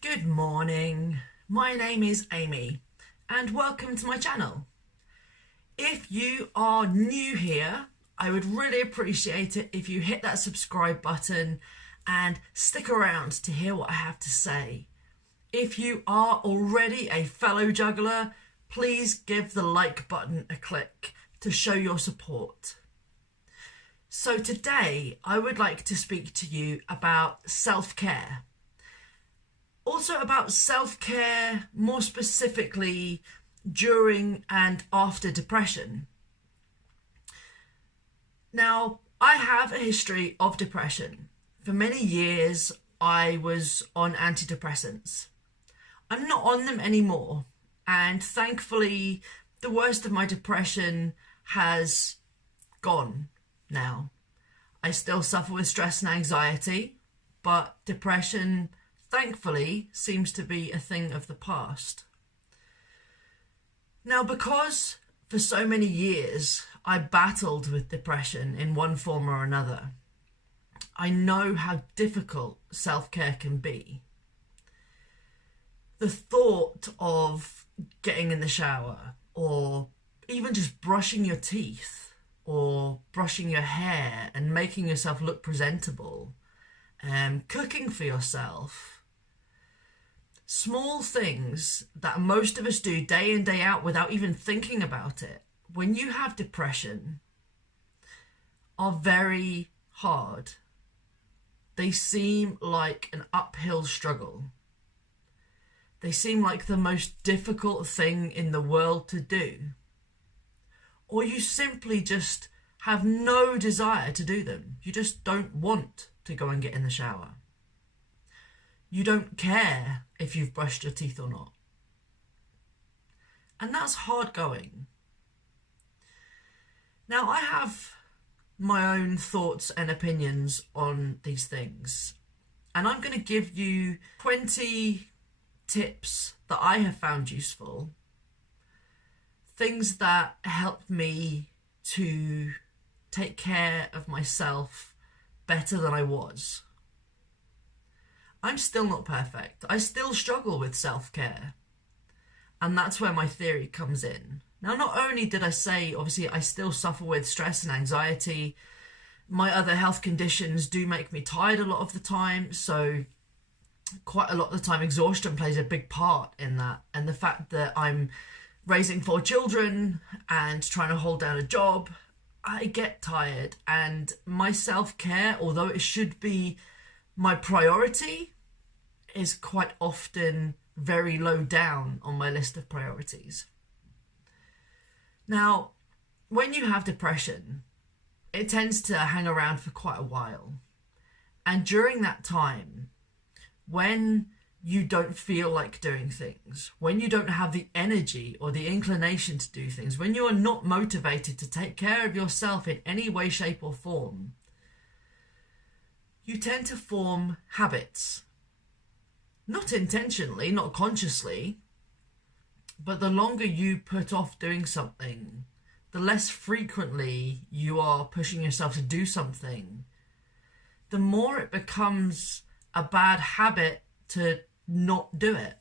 Good morning. My name is Amy and welcome to my channel. If you are new here, I would really appreciate it if you hit that subscribe button and stick around to hear what I have to say. If you are already a fellow juggler, please give the like button a click to show your support. So today I would like to speak to you about self-care. Also about self-care, more specifically during and after depression. Now, I have a history of depression. For many years, I was on antidepressants. I'm not on them anymore, and thankfully, the worst of my depression has gone now. I still suffer with stress and anxiety, but depression, thankfully, seems to be a thing of the past. Now, because for so many years I battled with depression in one form or another, I know how difficult self-care can be. The thought of getting in the shower, or even just brushing your teeth, or brushing your hair and making yourself look presentable, cooking for yourself, small things that most of us do day in, day out without even thinking about it, when you have depression, are very hard. They seem like an uphill struggle. They seem like the most difficult thing in the world to do. Or you simply just have no desire to do them. You just don't want to go and get in the shower. You don't care if you've brushed your teeth or not. And that's hard going. Now, I have my own thoughts and opinions on these things. And I'm going to give you 20 tips that I have found useful. Things that help me to take care of myself better than I was. I'm still not perfect. I still struggle with self-care. And that's where my theory comes in. Now, not only did I say, obviously, I still suffer with stress and anxiety. My other health conditions do make me tired a lot of the time. So quite a lot of the time, exhaustion plays a big part in that. And the fact that I'm raising 4 children and trying to hold down a job, I get tired. And my self-care, although it should be my priority, is quite often very low down on my list of priorities. Now, when you have depression, it tends to hang around for quite a while. And during that time, when you don't feel like doing things, when you don't have the energy or the inclination to do things, when you are not motivated to take care of yourself in any way, shape or form, you tend to form habits. Not intentionally, not consciously, but the longer you put off doing something, the less frequently you are pushing yourself to do something, the more it becomes a bad habit to not do it.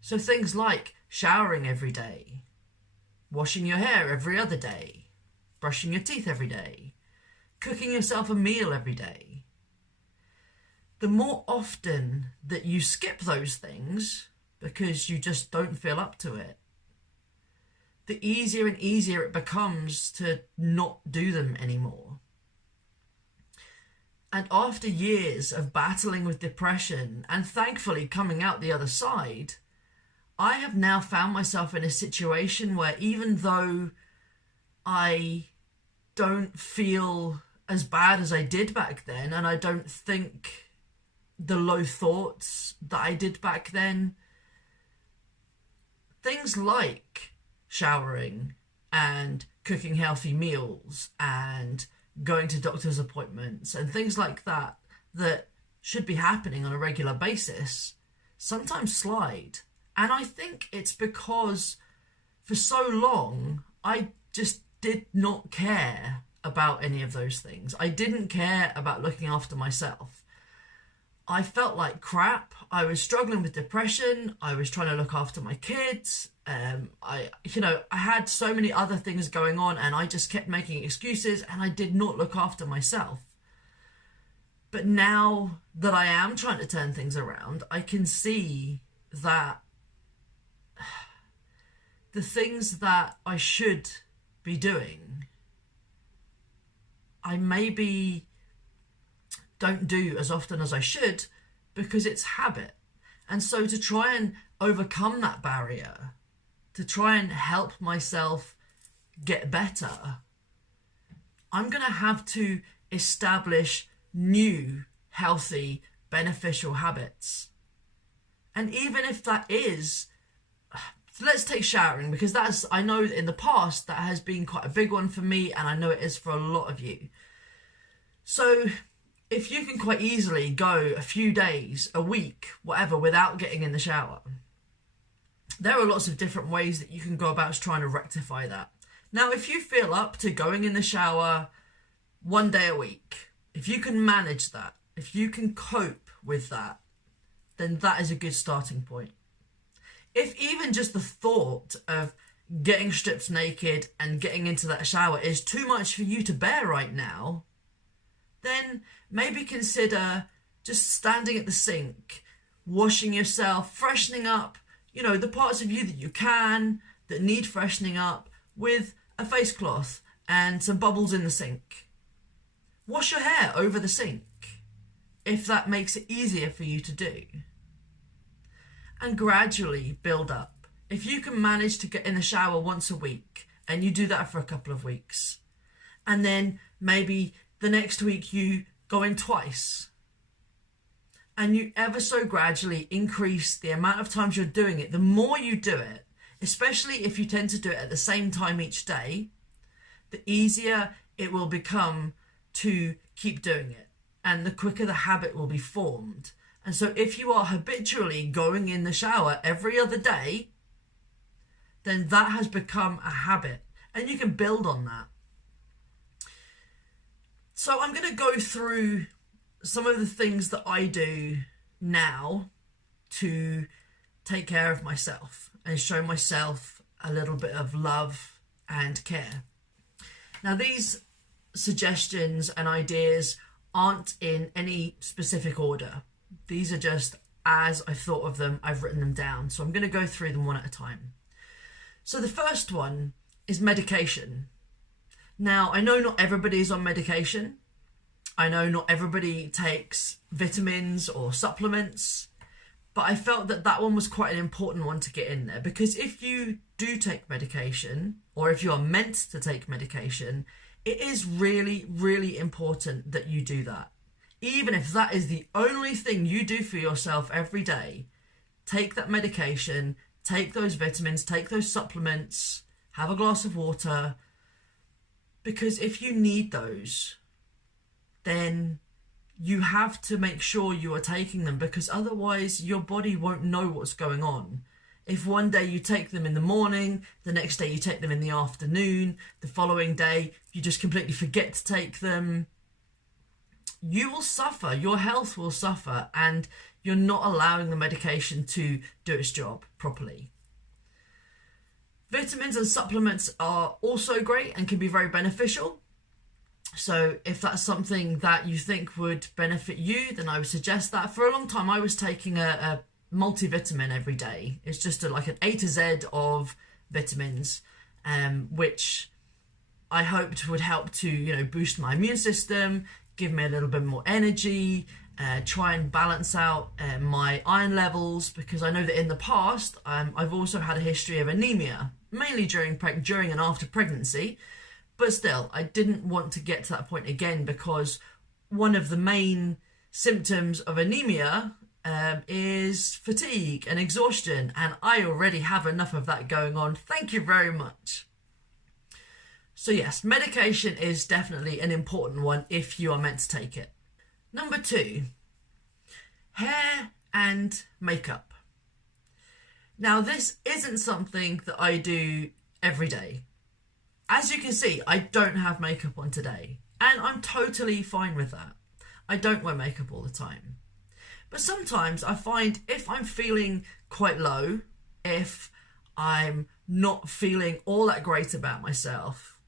So things like showering every day, washing your hair every other day, brushing your teeth every day, cooking yourself a meal every day. The more often that you skip those things because you just don't feel up to it, the easier and easier it becomes to not do them anymore. And after years of battling with depression and thankfully coming out the other side, I have now found myself in a situation where even though I don't feel as bad as I did back then, and I don't think the low thoughts that I did back then, things like showering and cooking healthy meals and going to doctor's appointments and things like that that should be happening on a regular basis sometimes slide. And I think it's because for so long I just did not care about any of those things. I didn't care about looking after myself. I felt like crap. I was struggling with depression. I was trying to look after my kids. I had so many other things going on, and I just kept making excuses, and I did not look after myself. But now that I am trying to turn things around, I can see that the things that I should be doing, I maybe don't do as often as I should because it's habit. And so to try and overcome that barrier, to try and help myself get better, I'm going to have to establish new, healthy, beneficial habits. And even if that is, let's take showering, because I know in the past that has been quite a big one for me, and I know it is for a lot of you. So if you can quite easily go a few days, a week, whatever, without getting in the shower, there are lots of different ways that you can go about trying to rectify that. Now, if you feel up to going in the shower 1 day a week, if you can manage that, if you can cope with that, then that is a good starting point. If even just the thought of getting stripped naked and getting into that shower is too much for you to bear right now, then maybe consider just standing at the sink, washing yourself, freshening up, the parts of you that you can, that need freshening up, with a face cloth and some bubbles in the sink. Wash your hair over the sink, if that makes it easier for you to do. And gradually build up. If you can manage to get in the shower once a week, and you do that for a couple of weeks, and then maybe the next week you go in twice, and you ever so gradually increase the amount of times you're doing it, the more you do it, especially if you tend to do it at the same time each day, the easier it will become to keep doing it, and the quicker the habit will be formed. And so if you are habitually going in the shower every other day, then that has become a habit, and you can build on that. So I'm going to go through some of the things that I do now to take care of myself and show myself a little bit of love and care. Now, these suggestions and ideas aren't in any specific order. These are just as I thought of them, I've written them down. So I'm going to go through them one at a time. So the first one is medication. Now, I know not everybody is on medication. I know not everybody takes vitamins or supplements, but I felt that that one was quite an important one to get in there, because if you do take medication, or if you're meant to take medication, it is really, really important that you do that. Even if that is the only thing you do for yourself every day, take that medication, take those vitamins, take those supplements, have a glass of water, because if you need those, then you have to make sure you are taking them, because otherwise your body won't know what's going on. If one day you take them in the morning, the next day you take them in the afternoon, the following day you just completely forget to take them, you will suffer, your health will suffer, and you're not allowing the medication to do its job properly. Vitamins and supplements are also great and can be very beneficial. So if that's something that you think would benefit you, then I would suggest that. For a long time, I was taking a multivitamin every day. It's just like an A to Z of vitamins, which I hoped would help to, boost my immune system, give me a little bit more energy, try and balance out my iron levels, because I know that in the past, I've also had a history of anemia, mainly during and after pregnancy. But still, I didn't want to get to that point again, because one of the main symptoms of anemia is fatigue and exhaustion, and I already have enough of that going on. Thank you very much. So yes, medication is definitely an important one if you are meant to take it. Number 2, hair and makeup. Now, this isn't something that I do every day. As you can see, I don't have makeup on today, and I'm totally fine with that. I don't wear makeup all the time. But sometimes I find if I'm feeling quite low, if I'm not feeling all that great about myself,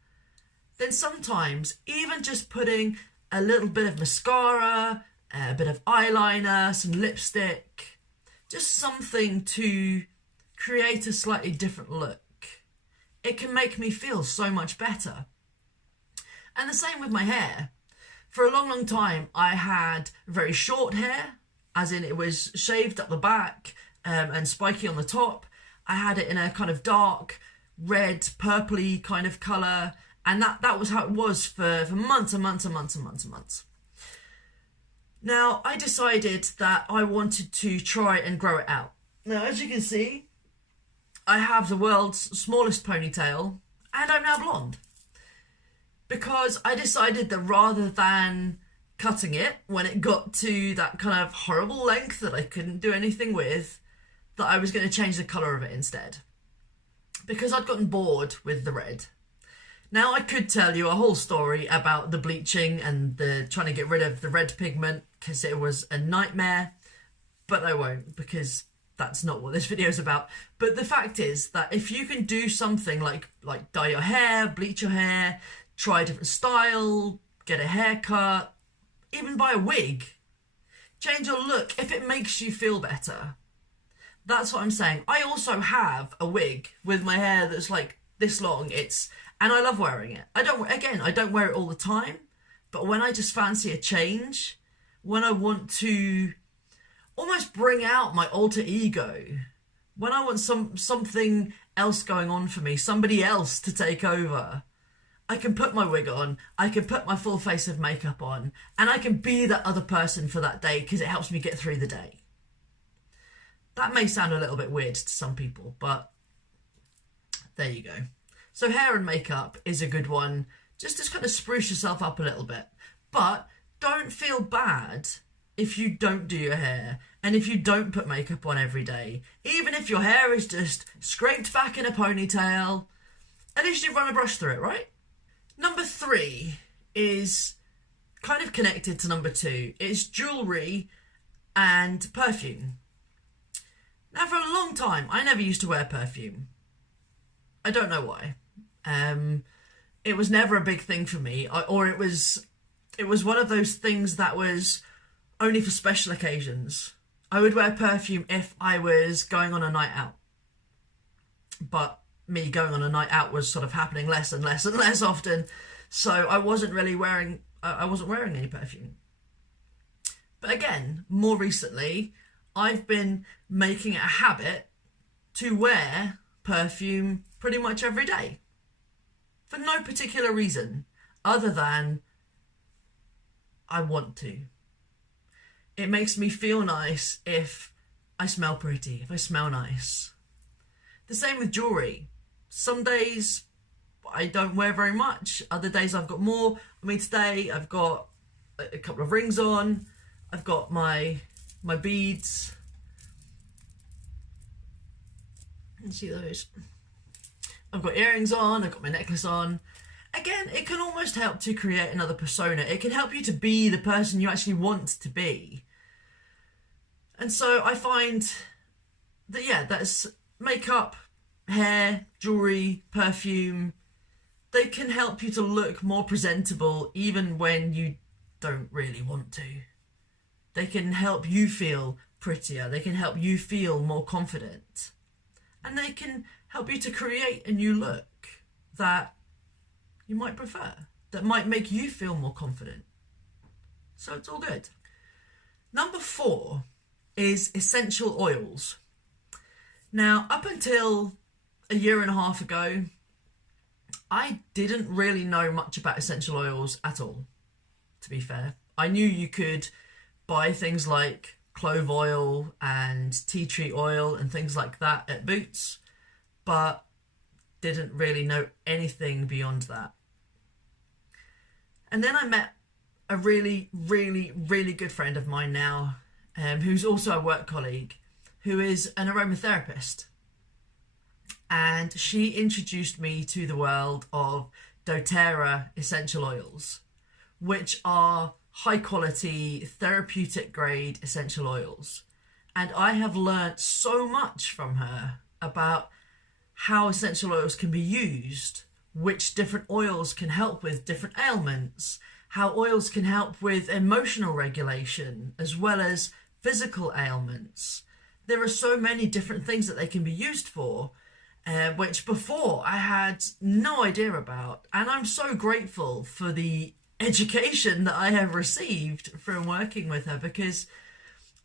then sometimes even just putting a little bit of mascara, a bit of eyeliner, some lipstick, just something to create a slightly different look, it can make me feel so much better. And the same with my hair. For a long, long time, I had very short hair, as in it was shaved up the back and spiky on the top. I had it in a kind of dark, red, purpley kind of colour, and that was how it was for months and months and months and months and months. Now, I decided that I wanted to try and grow it out. Now, as you can see, I have the world's smallest ponytail, and I'm now blonde. Because I decided that rather than cutting it when it got to that kind of horrible length that I couldn't do anything with, that I was going to change the colour of it instead. Because I'd gotten bored with the red. Now, I could tell you a whole story about the bleaching and the trying to get rid of the red pigment, because it was a nightmare, but I won't, because that's not what this video is about. But the fact is that if you can do something like dye your hair, bleach your hair, try a different style, get a haircut, even buy a wig, change your look if it makes you feel better. That's what I'm saying. I also have a wig with my hair that's like this long. And I love wearing it. I don't wear it all the time, but when I just fancy a change, when I want to almost bring out my alter ego, when I want something else going on for me, somebody else to take over, I can put my wig on, I can put my full face of makeup on, and I can be that other person for that day because it helps me get through the day. That may sound a little bit weird to some people, but there you go. So hair and makeup is a good one, just to kind of spruce yourself up a little bit. But don't feel bad if you don't do your hair and if you don't put makeup on every day. Even if your hair is just scraped back in a ponytail, at least you've run a brush through it, right? Number 3 is kind of connected to number 2. It's jewellery and perfume. Now, for a long time, I never used to wear perfume. I don't know why. It was never a big thing for me, or it was one of those things that was only for special occasions. I would wear perfume if I was going on a night out. But me going on a night out was sort of happening less and less and less often, so I wasn't wearing any perfume. But again, more recently, I've been making it a habit to wear perfume pretty much every day. For no particular reason, other than I want to. It makes me feel nice if I smell pretty, if I smell nice. The same with jewellery. Some days I don't wear very much, other days I've got more. I mean, today I've got a couple of rings on, I've got my beads. You see those? I've got earrings on, I've got my necklace on. Again, it can almost help to create another persona. It can help you to be the person you actually want to be. And so I find that, yeah, that's makeup, hair, jewellery, perfume. They can help you to look more presentable even when you don't really want to. They can help you feel prettier. They can help you feel more confident. And they can help you to create a new look that you might prefer, that might make you feel more confident. So it's all good. Number 4 is essential oils. Now, up until a year and a half ago, I didn't really know much about essential oils at all, to be fair. I knew you could buy things like clove oil and tea tree oil and things like that at Boots, but didn't really know anything beyond that. And then I met a really, really, really good friend of mine now, who's also a work colleague, who is an aromatherapist. And she introduced me to the world of doTERRA essential oils, which are high quality, therapeutic grade essential oils. And I have learnt so much from her about how essential oils can be used, which different oils can help with different ailments, how oils can help with emotional regulation as well as physical ailments. There are so many different things that they can be used for, which before I had no idea about. And I'm so grateful for the education that I have received from working with her, because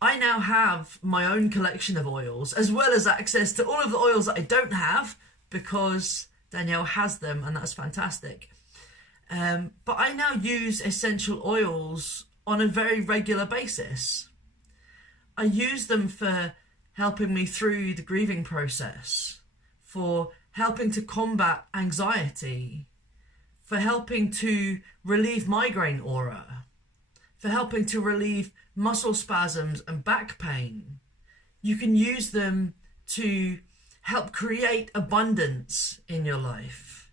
I now have my own collection of oils, as well as access to all of the oils that I don't have, because Danielle has them, and that's fantastic. But I now use essential oils on a very regular basis. I use them for helping me through the grieving process, for helping to combat anxiety, for helping to relieve migraine aura, for helping to relieve muscle spasms and back pain. You can use them to help create abundance in your life,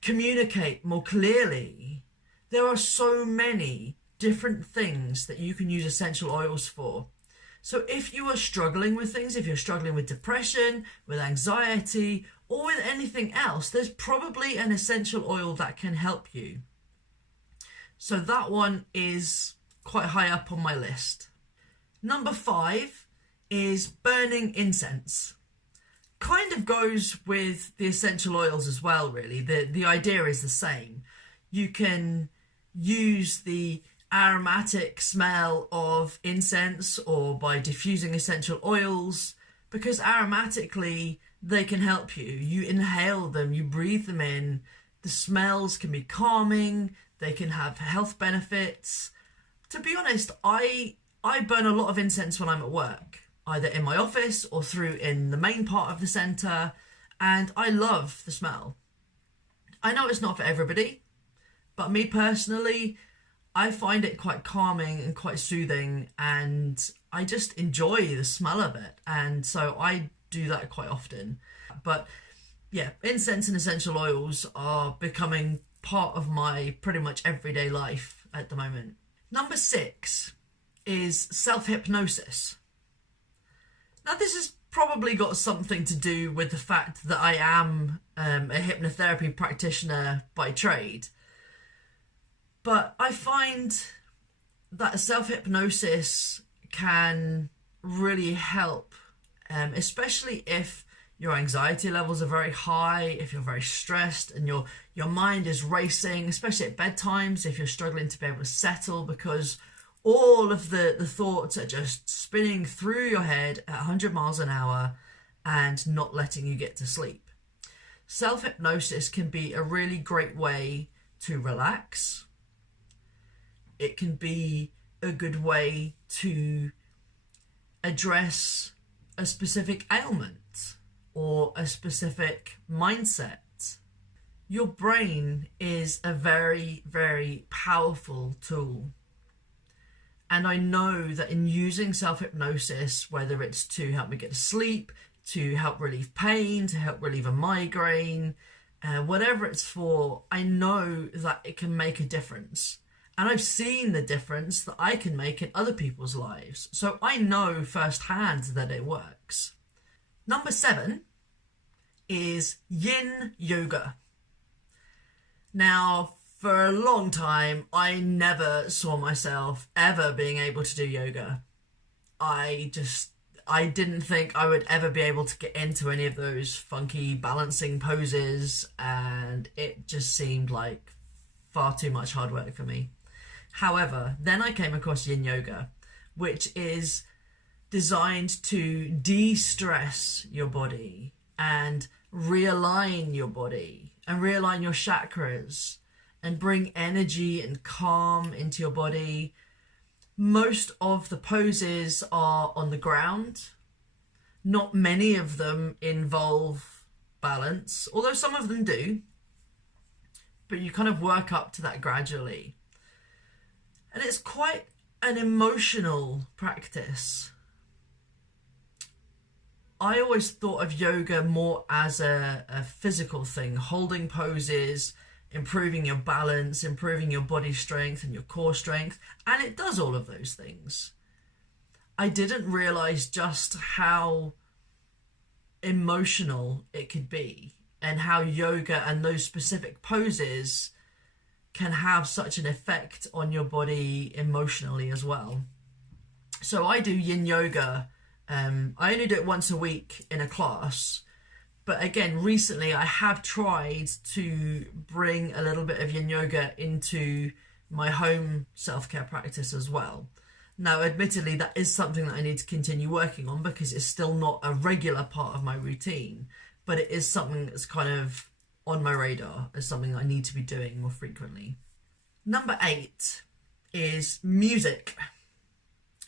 communicate more clearly. There are so many different things that you can use essential oils for. So if you are struggling with things, if you're struggling with depression, with anxiety, or with anything else, there's probably an essential oil that can help you. So that one is quite high up on my list. Number 5 is burning incense. Kind of goes with the essential oils as well, really. The idea is the same. You can use the aromatic smell of incense or by diffusing essential oils, because aromatically they can help you. You inhale them, you breathe them in. The smells can be calming, they can have health benefits. To be honest, I burn a lot of incense when I'm at work, either in my office or through in the main part of the centre, and I love the smell. I know it's not for everybody, but me personally, I find it quite calming and quite soothing, and I just enjoy the smell of it, and so I do that quite often. But yeah, incense and essential oils are becoming part of my pretty much everyday life at the moment. Number 6 is self-hypnosis. Now this has probably got something to do with the fact that I am a hypnotherapy practitioner by trade. But I find that self-hypnosis can really help, especially if your anxiety levels are very high, if you're very stressed and your mind is racing, especially at bedtimes, if you're struggling to be able to settle because all of the thoughts are just spinning through your head at 100 miles an hour and not letting you get to sleep. Self-hypnosis can be a really great way to relax. It can be a good way to address a specific ailment or a specific mindset. Your brain is a very, very powerful tool. And I know that in using self-hypnosis, whether it's to help me get to sleep, to help relieve pain, to help relieve a migraine, whatever it's for, I know that it can make a difference. And I've seen the difference that I can make in other people's lives. So I know firsthand that it works. Number 7 is yin yoga. Now, for a long time, I never saw myself ever being able to do yoga. I didn't think I would ever be able to get into any of those funky balancing poses, and it just seemed like far too much hard work for me. However, then I came across yin yoga, which is designed to de-stress your body and realign your body and realign your chakras and bring energy and calm into your body. Most of the poses are on the ground. Not many of them involve balance, although some of them do. But you kind of work up to that gradually. And it's quite an emotional practice. I always thought of yoga more as a physical thing, holding poses, improving your balance, improving your body strength and your core strength, and it does all of those things. I didn't realize just how emotional it could be, and how yoga and those specific poses can have such an effect on your body emotionally as well. So I do yin yoga. I only do it once a week in a class. But again, recently I have tried to bring a little bit of yin yoga into my home self-care practice as well. Now, admittedly, that is something that I need to continue working on because it's still not a regular part of my routine, but it is something that's kind of on my radar as something I need to be doing more frequently. Number 8 is music.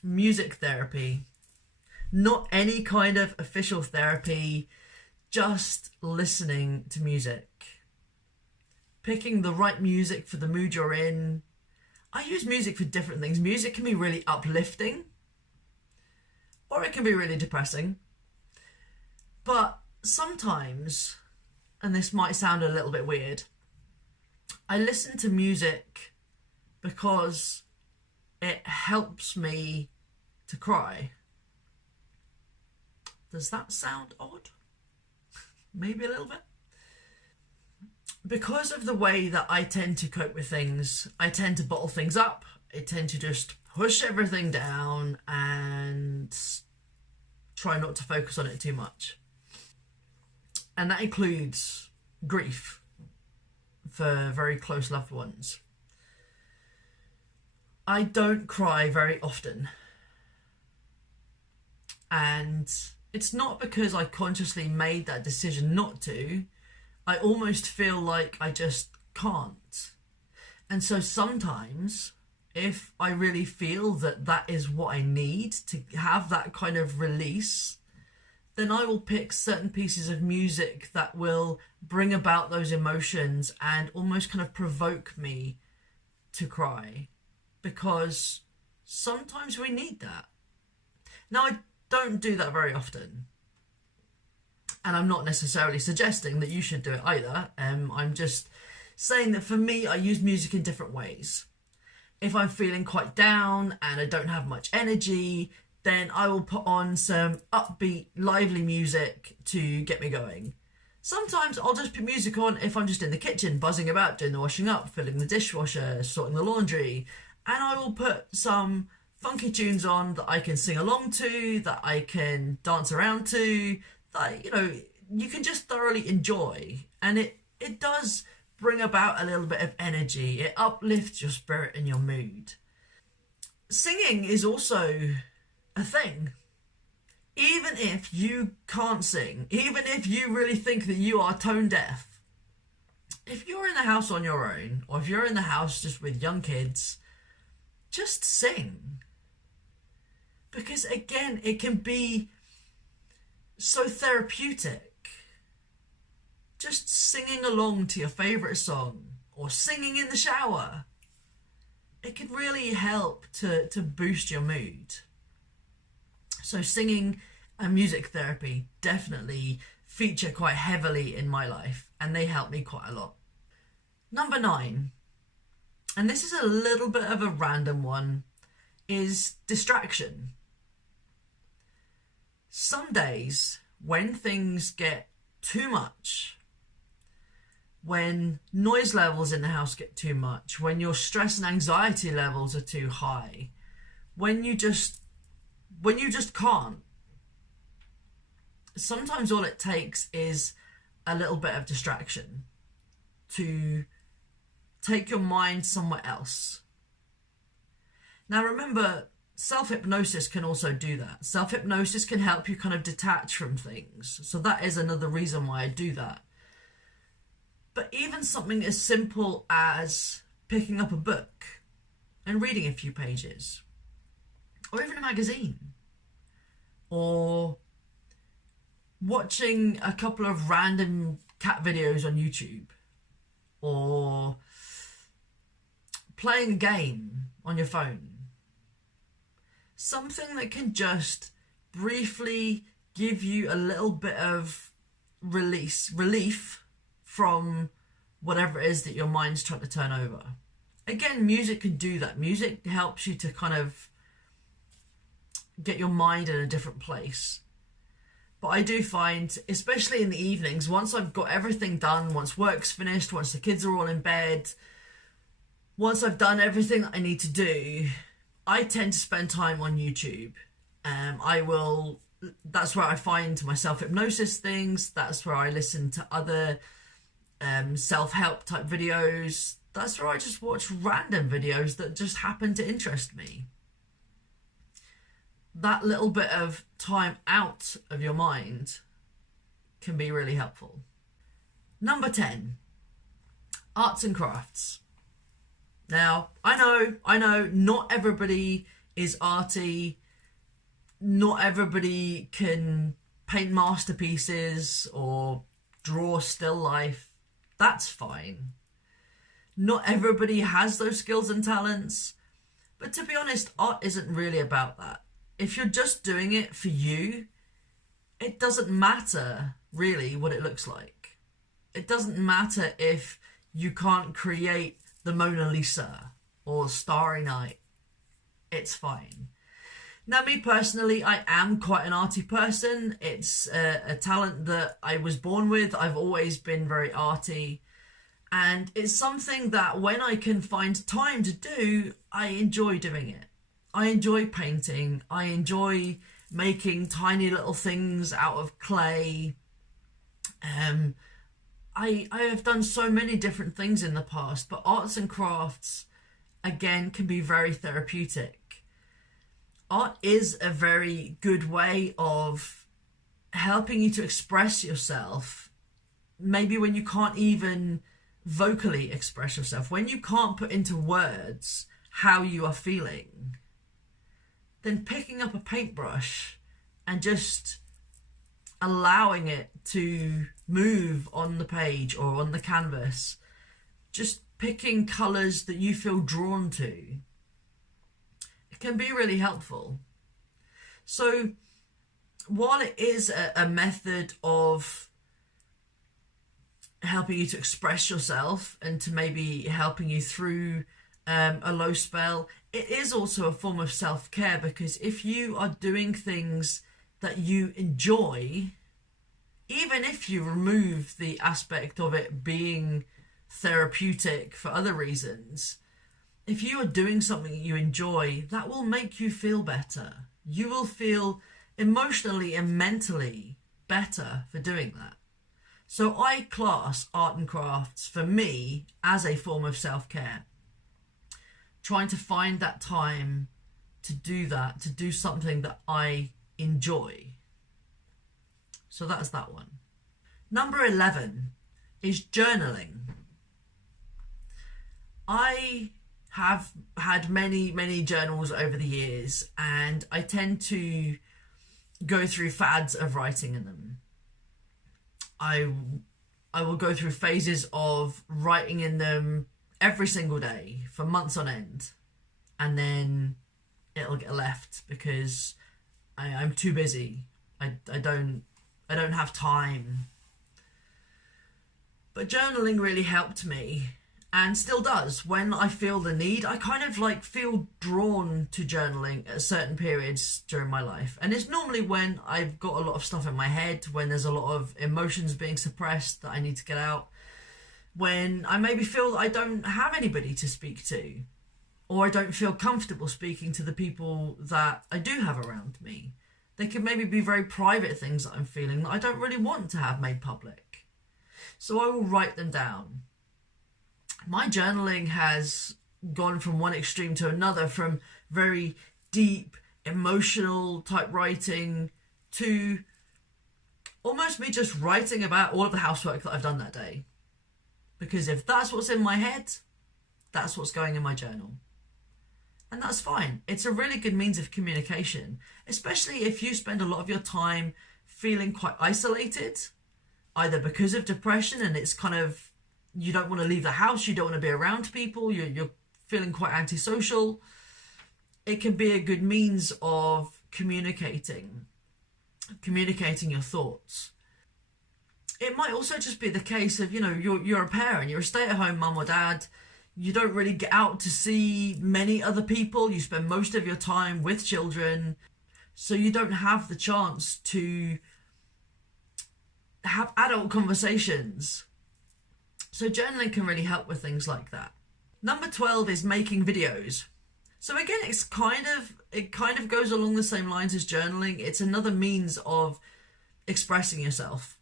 Music therapy. Not any kind of official therapy, just listening to music. Picking the right music for the mood you're in. I use music for different things. Music can be really uplifting, or it can be really depressing. But sometimes, and this might sound a little bit weird, I listen to music because it helps me to cry. Does that sound odd? Maybe a little bit. Because of the way that I tend to cope with things, I tend to bottle things up. I tend to just push everything down and try not to focus on it too much. And that includes grief for very close loved ones. I don't cry very often. And it's not because I consciously made that decision not to. I almost feel like I just can't. And so sometimes, if I really feel that that is what I need to have that kind of release, then I will pick certain pieces of music that will bring about those emotions and almost kind of provoke me to cry. Because sometimes we need that. Now, I don't do that very often. And I'm not necessarily suggesting that you should do it either. I'm just saying that for me, I use music in different ways. If I'm feeling quite down and I don't have much energy, then I will put on some upbeat, lively music to get me going. Sometimes I'll just put music on if I'm just in the kitchen, buzzing about, doing the washing up, filling the dishwasher, sorting the laundry. And I will put some funky tunes on that I can sing along to, that I can dance around to, that, you can just thoroughly enjoy. And it does bring about a little bit of energy. It uplifts your spirit and your mood. Singing is also a thing. Even if you can't sing, even if you really think that you are tone deaf, if you're in the house on your own, or if you're in the house just with young kids, just sing. Because again, it can be so therapeutic. Just singing along to your favourite song, or singing in the shower, it can really help to boost your mood. So singing and music therapy definitely feature quite heavily in my life, and they help me quite a lot. Number 9, and this is a little bit of a random one, is distraction. Some days when things get too much, when noise levels in the house get too much, when your stress and anxiety levels are too high, when you just can't, sometimes all it takes is a little bit of distraction to take your mind somewhere else. Now remember, self-hypnosis can also do that. Self-hypnosis can help you kind of detach from things. So that is another reason why I do that. But even something as simple as picking up a book and reading a few pages, or even a magazine, or watching a couple of random cat videos on YouTube, or playing a game on your phone. Something that can just briefly give you a little bit of relief from whatever it is that your mind's trying to turn over. Again, music can do that. Music helps you to kind of get your mind in a different place. But I do find, especially in the evenings, once I've got everything done, once work's finished, once the kids are all in bed, once I've done everything that I need to do, I tend to spend time on YouTube. That's where I find my self-hypnosis things. That's where I listen to other self-help type videos. That's where I just watch random videos that just happen to interest me. That little bit of time out of your mind can be really helpful. Number 10, arts and crafts. Now, I know, not everybody is arty. Not everybody can paint masterpieces or draw still life. That's fine. Not everybody has those skills and talents. But to be honest, art isn't really about that. If you're just doing it for you, it doesn't matter really what it looks like. It doesn't matter if you can't create the Mona Lisa or Starry Night. It's fine. Now, me personally, I am quite an arty person. It's a talent that I was born with. I've always been very arty. And it's something that when I can find time to do, I enjoy doing it. I enjoy painting. I enjoy making tiny little things out of clay. I have done so many different things in the past, but arts and crafts, again, can be very therapeutic. Art is a very good way of helping you to express yourself, maybe when you can't even vocally express yourself, when you can't put into words how you are feeling. Then picking up a paintbrush and just allowing it to move on the page or on the canvas, just picking colours that you feel drawn to, it can be really helpful. So while it is a method of helping you to express yourself and to maybe helping you through a low spell, it is also a form of self-care, because if you are doing things that you enjoy, even if you remove the aspect of it being therapeutic for other reasons, if you are doing something you enjoy, that will make you feel better. You will feel emotionally and mentally better for doing that. So I class art and crafts for me as a form of self-care. Trying to find that time to do that, to do something that I enjoy. So that's that one. Number 11 is journaling. I have had many journals over the years, and I tend to go through fads of writing in them. I will go through phases of writing in them every single day for months on end, and then it'll get left because I'm too busy. I don't have time. But journaling really helped me, and still does. When I feel the need, I kind of like feel drawn to journaling at certain periods during my life. And it's normally when I've got a lot of stuff in my head, when there's a lot of emotions being suppressed that I need to get out, when I maybe feel that I don't have anybody to speak to, or I don't feel comfortable speaking to the people that I do have around me. They could maybe be very private things that I'm feeling that I don't really want to have made public. So I will write them down. My journaling has gone from one extreme to another, from very deep, emotional type writing to almost me just writing about all of the housework that I've done that day. Because if that's what's in my head, that's what's going in my journal. And that's fine. It's a really good means of communication, especially if you spend a lot of your time feeling quite isolated, either because of depression and it's kind of, you don't want to leave the house, you don't want to be around people, you're feeling quite antisocial. It can be a good means of communicating your thoughts. it might also just be the case of, you're a parent, you're a stay-at-home mum or dad. You don't really get out to see many other people. You spend most of your time with children, so you don't have the chance to have adult conversations. So journaling can really help with things like that. Number 12 is making videos. So again, it kind of goes along the same lines as journaling. It's another means of expressing yourself.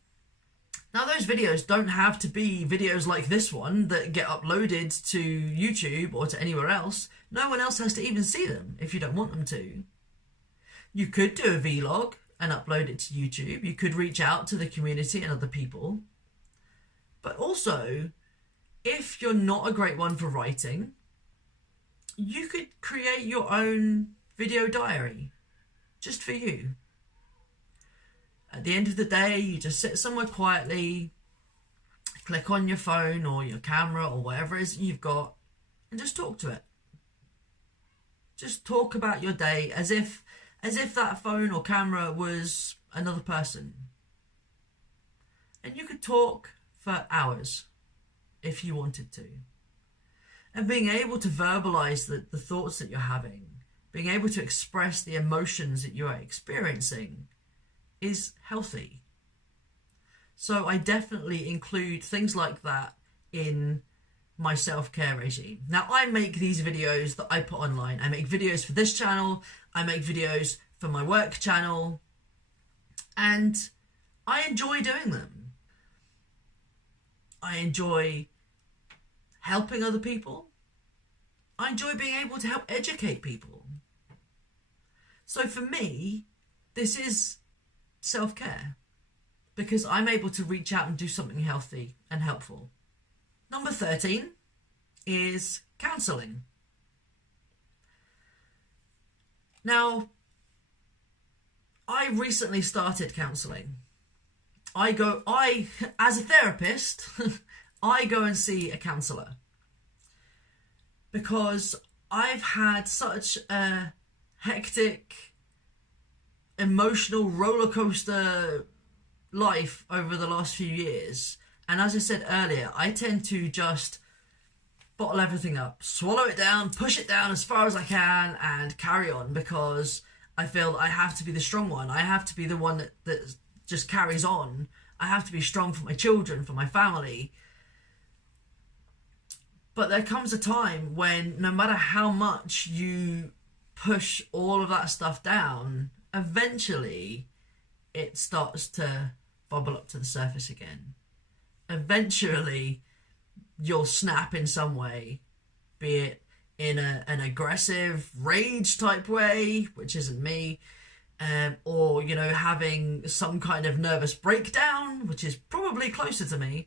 Now, those videos don't have to be videos like this one that get uploaded to YouTube or to anywhere else. No one else has to even see them if you don't want them to. You could do a vlog and upload it to YouTube. You could reach out to the community and other people. But also, if you're not a great one for writing, you could create your own video diary just for you. At the end of the day, you just sit somewhere quietly, click on your phone or your camera or whatever it is you've got, and just talk to it. Just talk about your day as if that phone or camera was another person. And you could talk for hours if you wanted to. And being able to verbalize the thoughts that you're having, being able to express the emotions that you are experiencing is healthy. So I definitely include things like that in my self-care regime. Now, I make these videos that I put online. I make videos for this channel, I make videos for my work channel, and I enjoy doing them. I enjoy helping other people. I enjoy being able to help educate people. So for me, this is self-care because I'm able to reach out and do something healthy and helpful. Number 13 is counselling. Now, I recently started counselling. As a therapist, I go and see a counsellor because I've had such a hectic, emotional roller coaster life over the last few years. And as I said earlier, I tend to just bottle everything up, swallow it down, push it down as far as I can and carry on because I feel I have to be the strong one. I have to be the one that just carries on. I have to be strong for my children, for my family. But there comes a time when no matter how much you push all of that stuff down, eventually it starts to bubble up to the surface again. Eventually you'll snap in some way, be it in an aggressive rage type way, which isn't me, or having some kind of nervous breakdown, which is probably closer to me,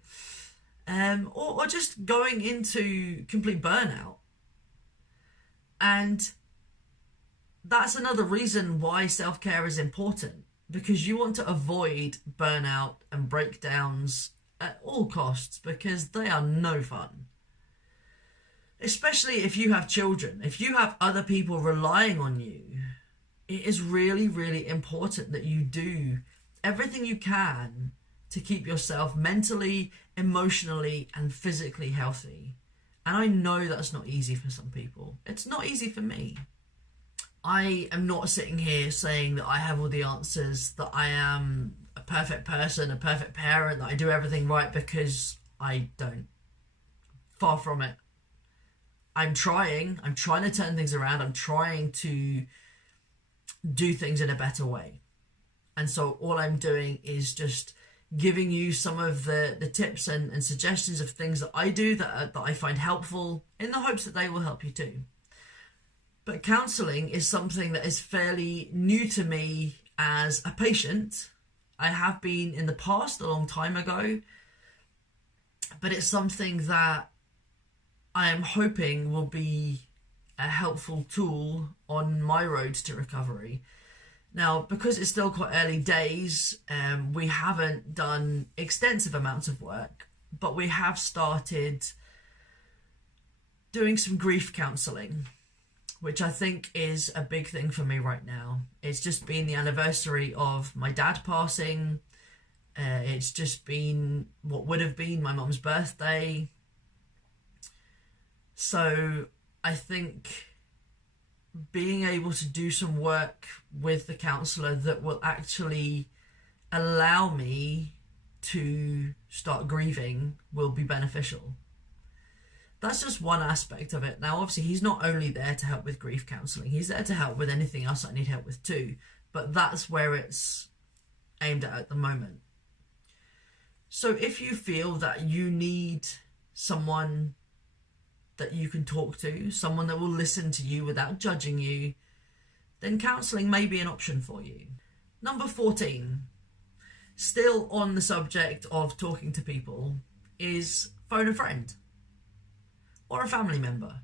or just going into complete burnout. And that's another reason why self-care is important, because you want to avoid burnout and breakdowns at all costs, because they are no fun. Especially if you have children, if you have other people relying on you, it is really, really important that you do everything you can to keep yourself mentally, emotionally, and physically healthy. And I know that's not easy for some people. It's not easy for me. I am not sitting here saying that I have all the answers, that I am a perfect person, a perfect parent, that I do everything right, because I don't. Far from it. I'm trying to turn things around. I'm trying to do things in a better way. And so all I'm doing is just giving you some of the tips and suggestions of things that I do that I find helpful, in the hopes that they will help you too. But counselling is something that is fairly new to me as a patient. I have been in the past a long time ago, but it's something that I am hoping will be a helpful tool on my road to recovery. Now, because it's still quite early days, we haven't done extensive amounts of work, but we have started doing some grief counselling, which I think is a big thing for me right now. It's just been the anniversary of my dad passing, It's just been what would have been my mum's birthday. So I think being able to do some work with the counsellor that will actually allow me to start grieving will be beneficial. That's just one aspect of it. Now, obviously, he's not only there to help with grief counselling, he's there to help with anything else I need help with too. But that's where it's aimed at the moment. So if you feel that you need someone that you can talk to, someone that will listen to you without judging you, then counselling may be an option for you. Number 14, still on the subject of talking to people, is phone a friend or a family member.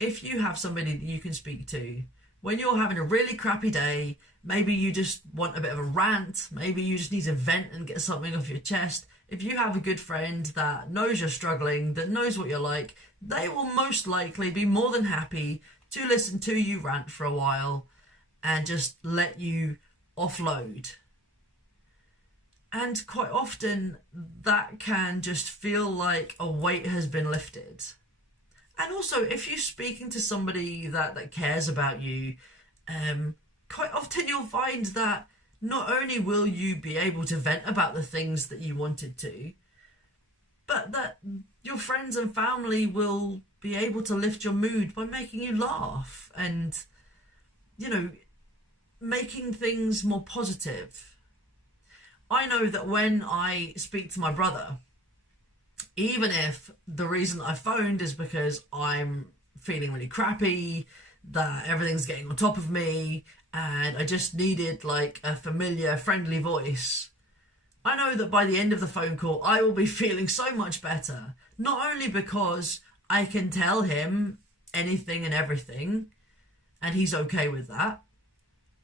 If you have somebody that you can speak to when you're having a really crappy day, maybe you just want a bit of a rant, maybe you just need to vent and get something off your chest. If you have a good friend that knows you're struggling, that knows what you're like, they will most likely be more than happy to listen to you rant for a while and just let you offload. And quite often that can just feel like a weight has been lifted. And also, if you're speaking to somebody that cares about you, quite often you'll find that not only will you be able to vent about the things that you wanted to, but that your friends and family will be able to lift your mood by making you laugh and, you know, making things more positive. I know that when I speak to my brother, even if the reason I phoned is because I'm feeling really crappy, that everything's getting on top of me, and I just needed like a familiar, friendly voice, I know that by the end of the phone call, I will be feeling so much better. Not only because I can tell him anything and everything, and he's okay with that,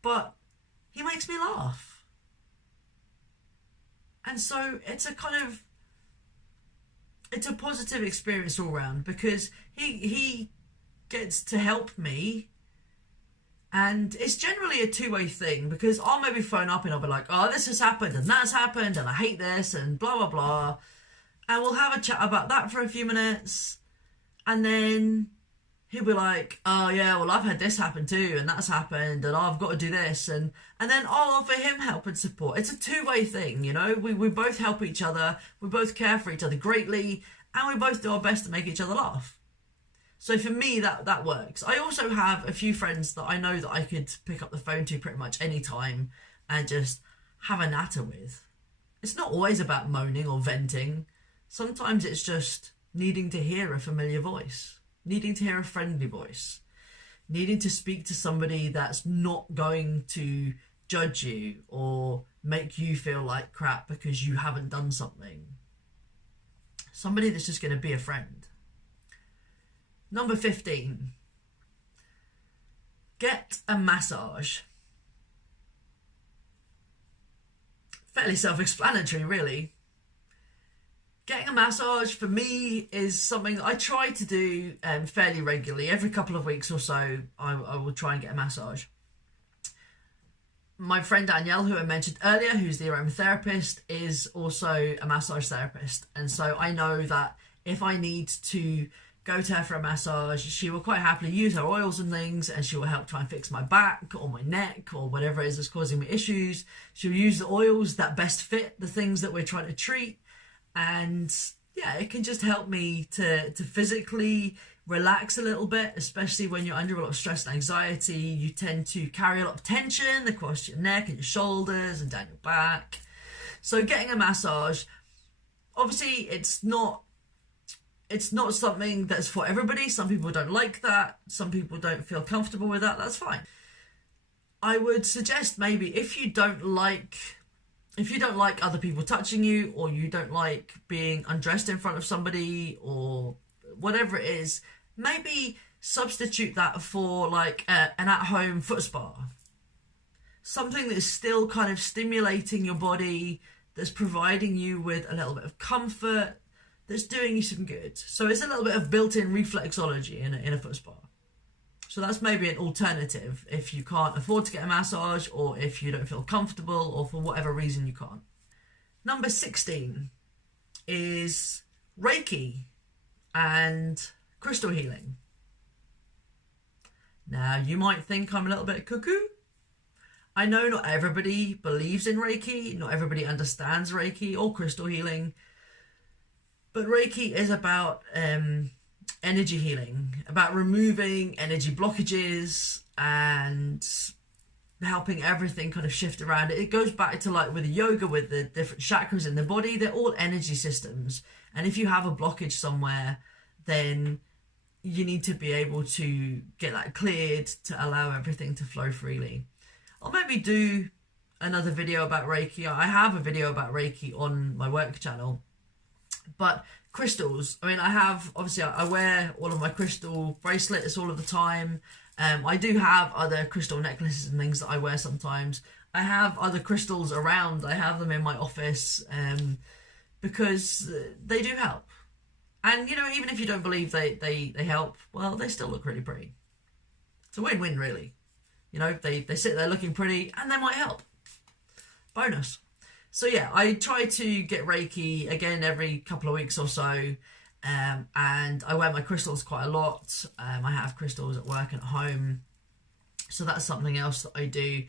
but he makes me laugh. And so it's a positive experience all round, because he gets to help me, and it's generally a two-way thing, because I'll maybe phone up and I'll be like, oh, this has happened and that's happened and I hate this and blah blah blah, and we'll have a chat about that for a few minutes, and then he'll be like, oh yeah, well I've had this happen too and that's happened and I've got to do this, and then I'll offer him help and support. It's a two-way thing, you know. We both help each other, we both care for each other greatly, and we both do our best to make each other laugh. So for me, that works. I also have a few friends that I know that I could pick up the phone to pretty much any time and just have a natter with. It's not always about moaning or venting. Sometimes it's just needing to hear a familiar voice, needing to hear a friendly voice, needing to speak to somebody that's not going to judge you or make you feel like crap because you haven't done something. Somebody that's just going to be a friend. Number 15, get a massage. Fairly self-explanatory, really. Getting a massage for me is something I try to do fairly regularly. Every couple of weeks or so, I will try and get a massage. My friend Danielle, who I mentioned earlier, who's the aromatherapist, is also a massage therapist. And so I know that if I need to go to her for a massage, she will quite happily use her oils and things, and she will help try and fix my back or my neck or whatever it is that's causing me issues. She'll use the oils that best fit the things that we're trying to treat. And yeah, it can just help me to physically relax a little bit, especially when you're under a lot of stress and anxiety. You tend to carry a lot of tension across your neck and your shoulders and down your back. So getting a massage, obviously it's not something that's for everybody. Some people don't like that. Some people don't feel comfortable with that. That's fine. I would suggest maybe if you don't like other people touching you, or you don't like being undressed in front of somebody, or whatever it is, maybe substitute that for like an at-home foot spa. Something that's still kind of stimulating your body, that's providing you with a little bit of comfort, that's doing you some good. So it's a little bit of built-in reflexology in a foot spa. So that's maybe an alternative if you can't afford to get a massage, or if you don't feel comfortable, or for whatever reason you can't. Number 16 is Reiki and crystal healing. Now, you might think I'm a little bit cuckoo. I know not everybody believes in Reiki, not everybody understands Reiki or crystal healing, but Reiki is about energy healing, about removing energy blockages and helping everything kind of shift around. It goes back to like with yoga, with the different chakras in the body. They're all energy systems, and if you have a blockage somewhere, then you need to be able to get that cleared to allow everything to flow freely. I'll maybe do another video about Reiki. I have a video about Reiki on my work channel. But crystals, I mean, obviously I wear all of my crystal bracelets all of the time. I do have other crystal necklaces and things that I wear sometimes. I have other crystals around. I have them in my office because they do help. And, you know, even if you don't believe they help, well, they still look really pretty. It's a win-win, really. You know, they sit there looking pretty and they might help. Bonus. So yeah, I try to get Reiki again every couple of weeks or so. And I wear my crystals quite a lot. I have crystals at work and at home. So that's something else that I do.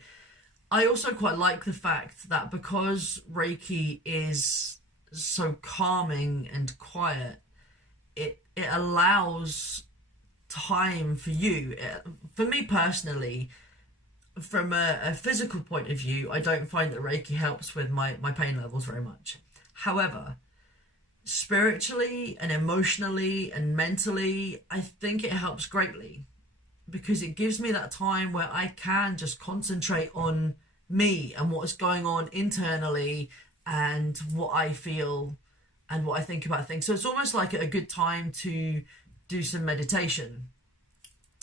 I also quite like the fact that because Reiki is so calming and quiet, it allows time for you. For me personally, from a physical point of view, I don't find that Reiki helps with my pain levels very much. However, spiritually and emotionally and mentally, I think it helps greatly because it gives me that time where I can just concentrate on me and what is going on internally and what I feel and what I think about things. So it's almost like a good time to do some meditation.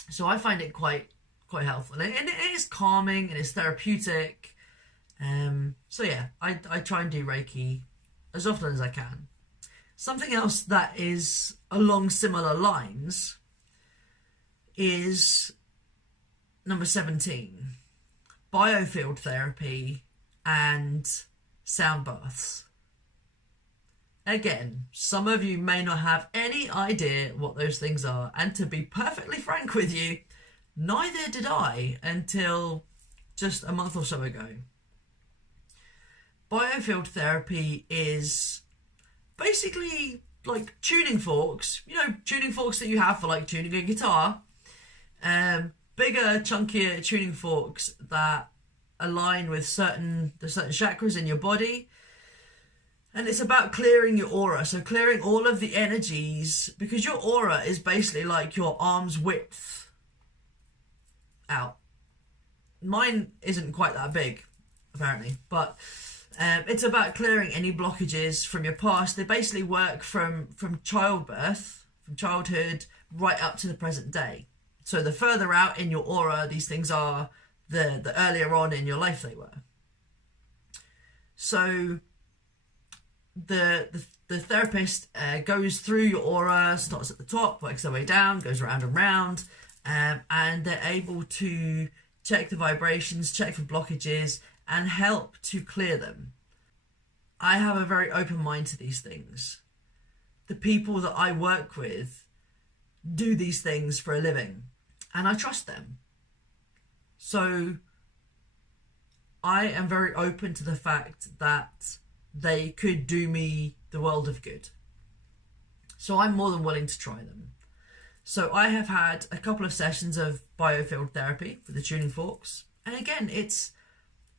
So I find it quite helpful, and it is calming and it's therapeutic. So yeah, I try and do Reiki as often as I can. Something else that is along similar lines is number 17, biofield therapy and sound baths. Again, some of you may not have any idea what those things are, and to be perfectly frank with you, neither did I until just a month or so ago. Biofield therapy is basically like tuning forks, you know, tuning forks that you have for like tuning a guitar. Bigger, chunkier tuning forks that align with certain chakras in your body. And it's about clearing your aura, so clearing all of the energies, because your aura is basically like your arm's width out. Mine isn't quite that big, apparently, but it's about clearing any blockages from your past. They basically work from childbirth, from childhood, right up to the present day. So the further out in your aura these things are, the earlier on in your life they were. So the therapist goes through your aura, starts at the top, works their way down, goes round and round, and they're able to check the vibrations, check for blockages, and help to clear them. I have a very open mind to these things. The people that I work with do these things for a living, and I trust them. So I am very open to the fact that they could do me the world of good. So I'm more than willing to try them. So I have had a couple of sessions of biofield therapy for the tuning forks. And again, it's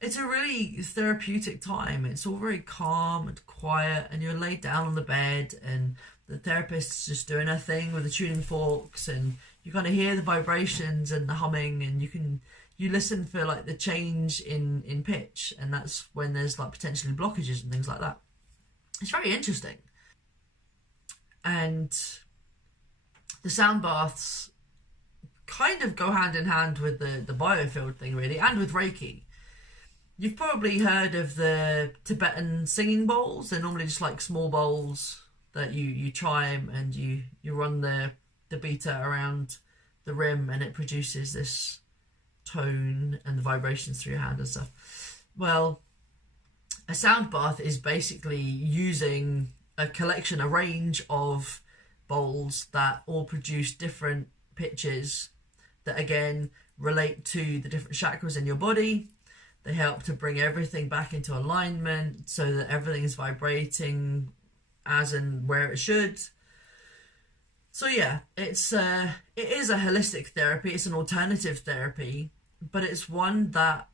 a really therapeutic time. It's all very calm and quiet, and you're laid down on the bed and the therapist's just doing her thing with the tuning forks, and you kind of hear the vibrations and the humming, and you listen for like the change in pitch, and that's when there's like potentially blockages and things like that. It's very interesting. And the sound baths kind of go hand in hand with the biofield thing, really, and with Reiki. You've probably heard of the Tibetan singing bowls. They're normally just like small bowls that you chime and you run the beater around the rim, and it produces this tone and the vibrations through your hand and stuff. Well, A sound bath is basically using a range of bowls that all produce different pitches that again relate to the different chakras in your body. They help to bring everything back into alignment so that everything is vibrating as and where it should. So yeah, it is a holistic therapy. It's an alternative therapy, but it's one that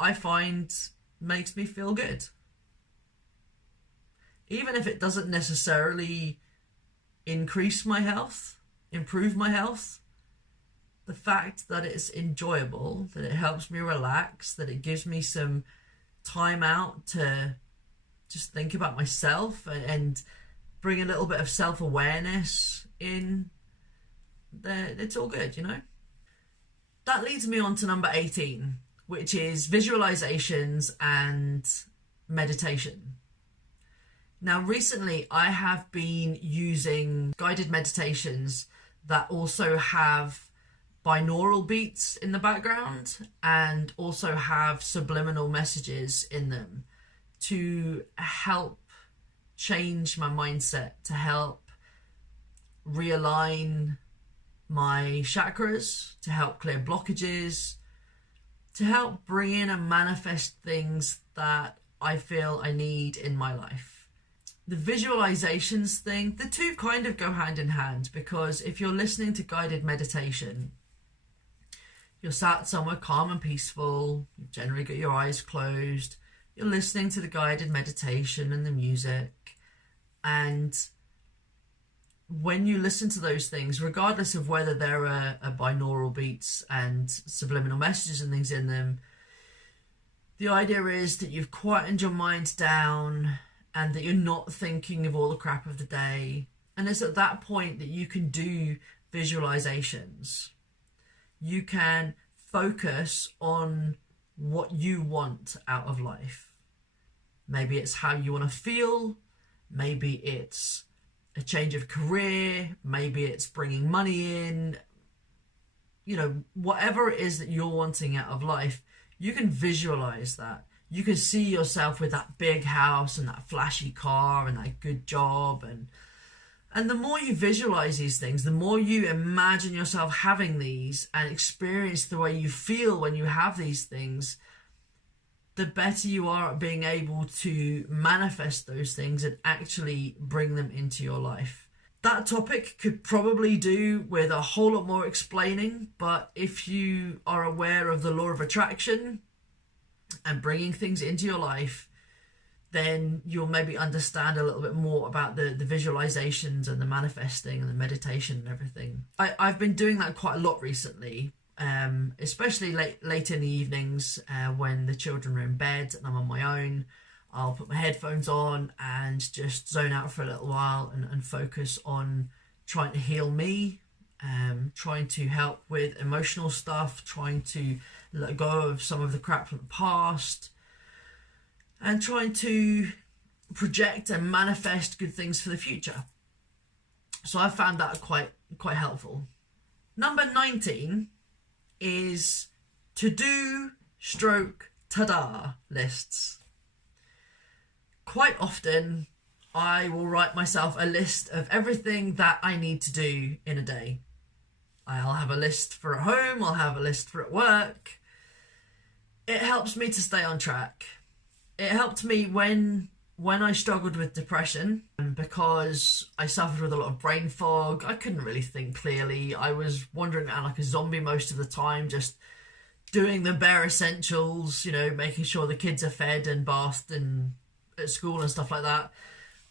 I find makes me feel good. Even if it doesn't necessarily increase my health, improve my health, the fact that it's enjoyable, that it helps me relax, that it gives me some time out to just think about myself and bring a little bit of self-awareness in, it's all good, you know? That leads me on to number 18, which is visualizations and meditation. Now, recently I have been using guided meditations that also have binaural beats in the background and also have subliminal messages in them to help change my mindset, to help realign my chakras, to help clear blockages, to help bring in and manifest things that I feel I need in my life. The visualizations thing, the two kind of go hand in hand, because if you're listening to guided meditation, you're sat somewhere calm and peaceful, you've generally got your eyes closed, you're listening to the guided meditation and the music, and when you listen to those things, regardless of whether there are binaural beats and subliminal messages and things in them, the idea is that you've quietened your mind down and that you're not thinking of all the crap of the day. And it's at that point that you can do visualizations. You can focus on what you want out of life. Maybe it's how you want to feel. Maybe it's a change of career. Maybe it's bringing money in. You know, whatever it is that you're wanting out of life, you can visualize that. You can see yourself with that big house and that flashy car and that good job. And the more you visualize these things, the more you imagine yourself having these and experience the way you feel when you have these things, the better you are at being able to manifest those things and actually bring them into your life. That topic could probably do with a whole lot more explaining, but if you are aware of the law of attraction and bringing things into your life, then you'll maybe understand a little bit more about the visualizations and the manifesting and the meditation and everything. I've been doing that quite a lot recently, especially late in the evenings when the children are in bed and I'm on my own. I'll put my headphones on and just zone out for a little while and focus on trying to heal me, trying to help with emotional stuff, trying to let go of some of the crap from the past, and trying to project and manifest good things for the future. So I found that quite helpful. Number 19 is to-do stroke ta-da lists. Quite often I will write myself a list of everything that I need to do in a day. I'll have a list for at home, I'll have a list for at work. It helps me to stay on track. It helped me when I struggled with depression, because I suffered with a lot of brain fog. I couldn't really think clearly. I was wandering around like a zombie most of the time, just doing the bare essentials, you know, making sure the kids are fed and bathed and at school and stuff like that.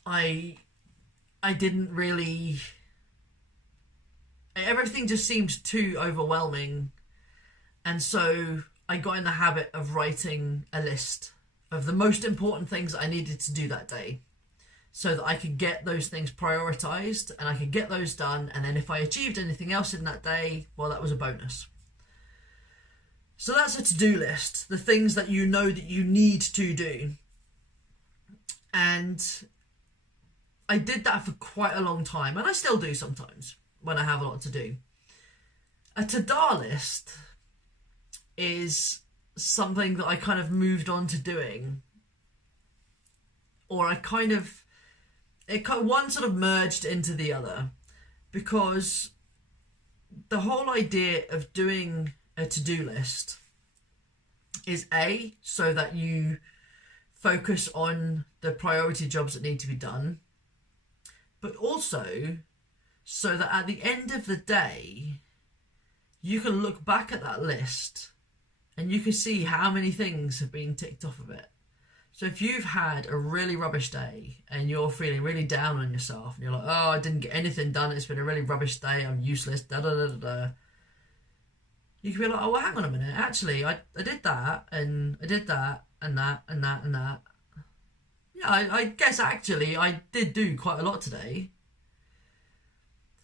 I didn't really... Everything just seemed too overwhelming. And so I got in the habit of writing a list of the most important things I needed to do that day, so that I could get those things prioritized and I could get those done. And then if I achieved anything else in that day, well, that was a bonus. So that's a to-do list, the things that you know that you need to do. And I did that for quite a long time, and I still do sometimes when I have a lot to do. A to-do list is something that I kind of moved on to doing or one sort of merged into the other, because the whole idea of doing a to-do list is so that you focus on the priority jobs that need to be done, but also so that at the end of the day, you can look back at that list and you can see how many things have been ticked off of it. So if you've had a really rubbish day and you're feeling really down on yourself and you're like, oh, I didn't get anything done, it's been a really rubbish day, I'm useless, da da da da da. You can be like, oh, well, hang on a minute, actually, I did that, and I did that, and that, and that, and that. Yeah, I guess actually I did do quite a lot today.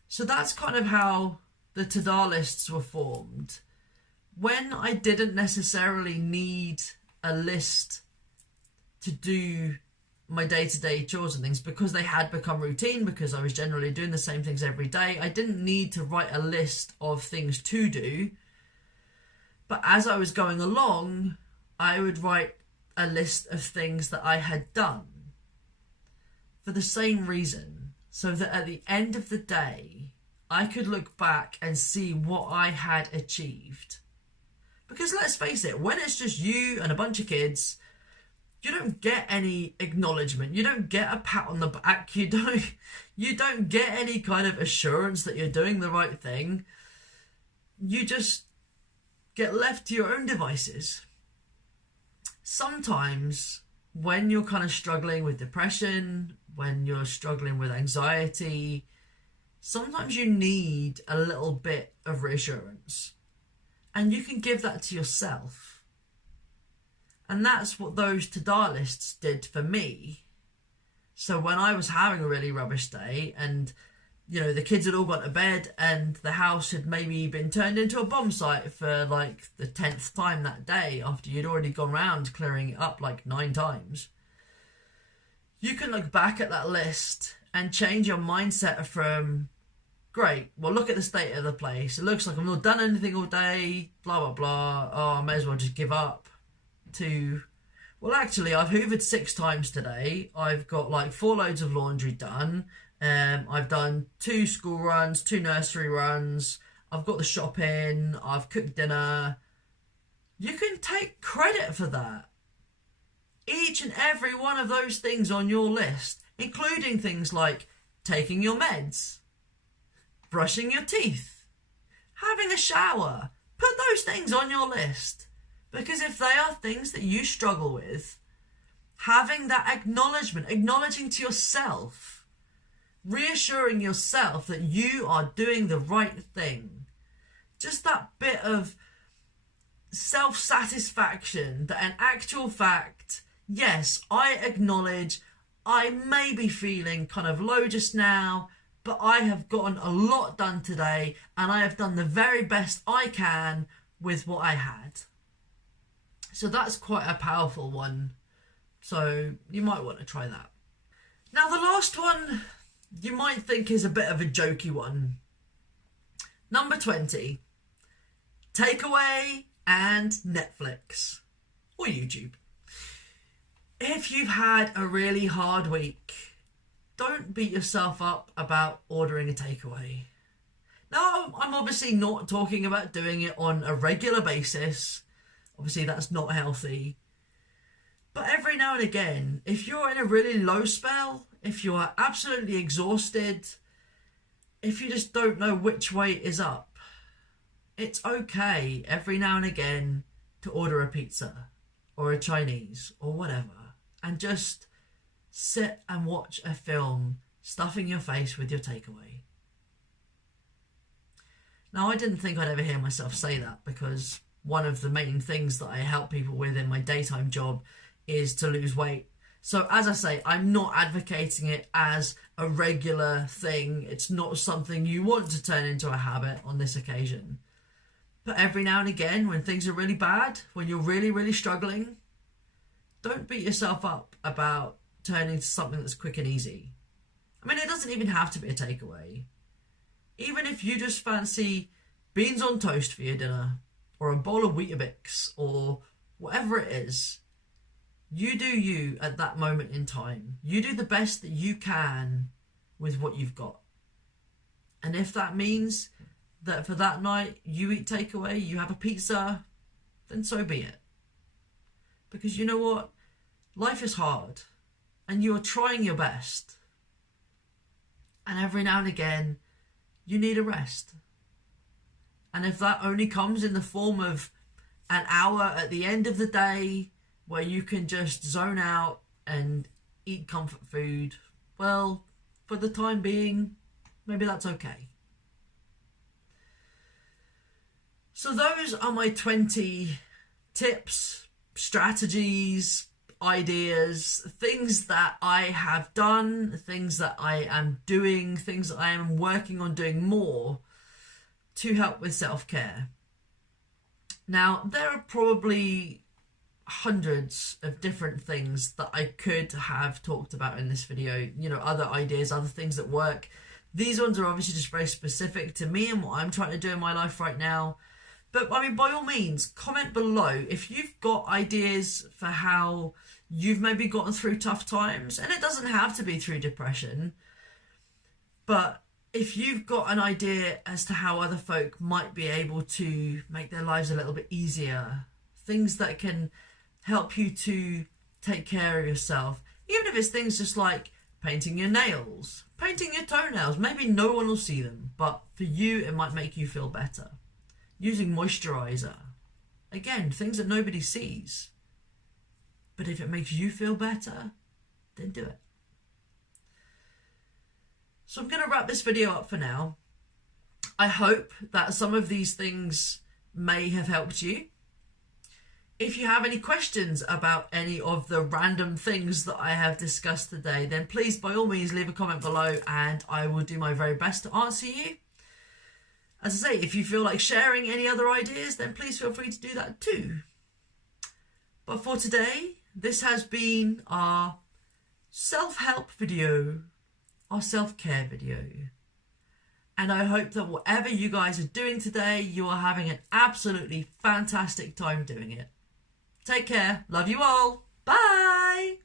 So that's kind of how the to-do lists were formed. When I didn't necessarily need a list to do my day-to-day chores and things, because they had become routine, because I was generally doing the same things every day, I didn't need to write a list of things to do. But as I was going along, I would write a list of things that I had done for the same reason, so that at the end of the day, I could look back and see what I had achieved. Because let's face it, when it's just you and a bunch of kids, you don't get any acknowledgement. You don't get a pat on the back. You don't get any kind of assurance that you're doing the right thing. You just get left to your own devices. Sometimes when you're kind of struggling with depression, when you're struggling with anxiety, sometimes you need a little bit of reassurance. And you can give that to yourself. And that's what those to-do lists did for me. So when I was having a really rubbish day and, you know, the kids had all gone to bed and the house had maybe been turned into a bomb site for like the 10th time that day after you'd already gone round clearing it up like 9 times, you can look back at that list and change your mindset from, great, well, look at the state of the place. It looks like I've not done anything all day, blah, blah, blah. Oh, I may as well just give up. To, well, actually, I've hoovered 6 times today. I've got like 4 loads of laundry done. I've done 2 school runs, 2 nursery runs. I've got the shopping. I've cooked dinner. You can take credit for that. Each and every one of those things on your list, including things like taking your meds, brushing your teeth, having a shower. Put those things on your list. Because if they are things that you struggle with, having that acknowledgement, acknowledging to yourself, reassuring yourself that you are doing the right thing, just that bit of self-satisfaction that in actual fact, yes, I acknowledge I may be feeling kind of low just now, but I have gotten a lot done today and I have done the very best I can with what I had. So that's quite a powerful one. So you might want to try that. Now the last one you might think is a bit of a jokey one. Number 20. Takeaway and Netflix. Or YouTube. If you've had a really hard week, don't beat yourself up about ordering a takeaway. Now, I'm obviously not talking about doing it on a regular basis. Obviously, that's not healthy. But every now and again, if you're in a really low spell, if you are absolutely exhausted, if you just don't know which way is up, it's okay every now and again to order a pizza or a Chinese or whatever and just sit and watch a film, stuffing your face with your takeaway. Now, I didn't think I'd ever hear myself say that because one of the main things that I help people with in my daytime job is to lose weight. So as I say, I'm not advocating it as a regular thing. It's not something you want to turn into a habit on this occasion. But every now and again, when things are really bad, when you're really, really struggling, don't beat yourself up about turning to something that's quick and easy. I mean, it doesn't even have to be a takeaway. Even if you just fancy beans on toast for your dinner, or a bowl of Weetabix, or whatever it is, You do you at that moment in time. You do the best that you can with what you've got. And if that means that for that night you eat takeaway, you have a pizza, then so be it. Because you know what? Life is hard and you are trying your best. And every now and again, you need a rest. And if that only comes in the form of an hour at the end of the day where you can just zone out and eat comfort food, well, for the time being, maybe that's okay. So those are my 20 tips, strategies, ideas, things that I have done, things that I am doing, things that I am working on doing more to help with self-care. Now, there are probably hundreds of different things that I could have talked about in this video, you know, other ideas, other things that work. These ones are obviously just very specific to me and what I'm trying to do in my life right now. But I mean, by all means, comment below if you've got ideas for how you've maybe gotten through tough times, and it doesn't have to be through depression, but if you've got an idea as to how other folk might be able to make their lives a little bit easier, things that can help you to take care of yourself, even if it's things just like painting your nails, painting your toenails, maybe no one will see them, but for you it might make you feel better. Using moisturizer, again, things that nobody sees, but if it makes you feel better, then do it. So I'm going to wrap this video up for now. I hope that some of these things may have helped you. If you have any questions about any of the random things that I have discussed today, then please, by all means, leave a comment below and I will do my very best to answer you. As I say, if you feel like sharing any other ideas, then please feel free to do that too. But for today, this has been our self-help video, our self-care video. And I hope that whatever you guys are doing today, you are having an absolutely fantastic time doing it. Take care. Love you all. Bye.